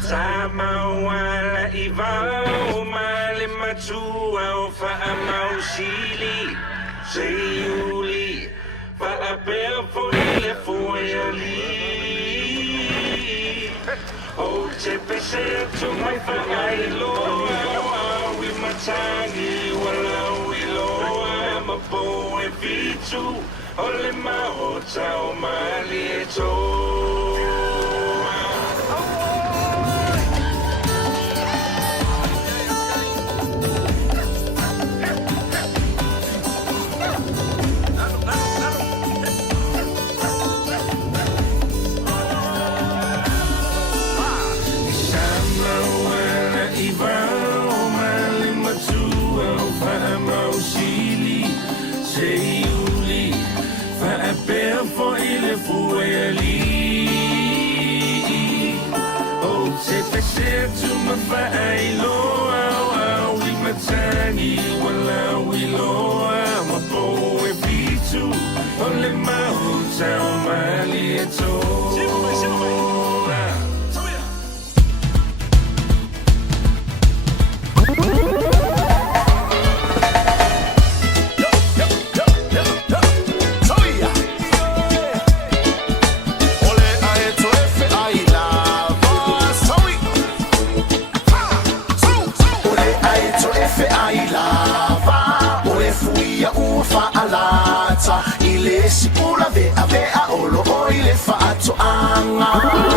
Sama wala iba umali matua o faamaw sili Sayuli faapea foile foyali O tepese tumai faailo awi matangi wala wiloa mapo e vitu ole mahota o malieto for ile fueli O se pese tu ma failo au wi matangi wala wiloa ma po e vitu ole ma uta o malieto Ile sipula vea olo o ile fa atu anga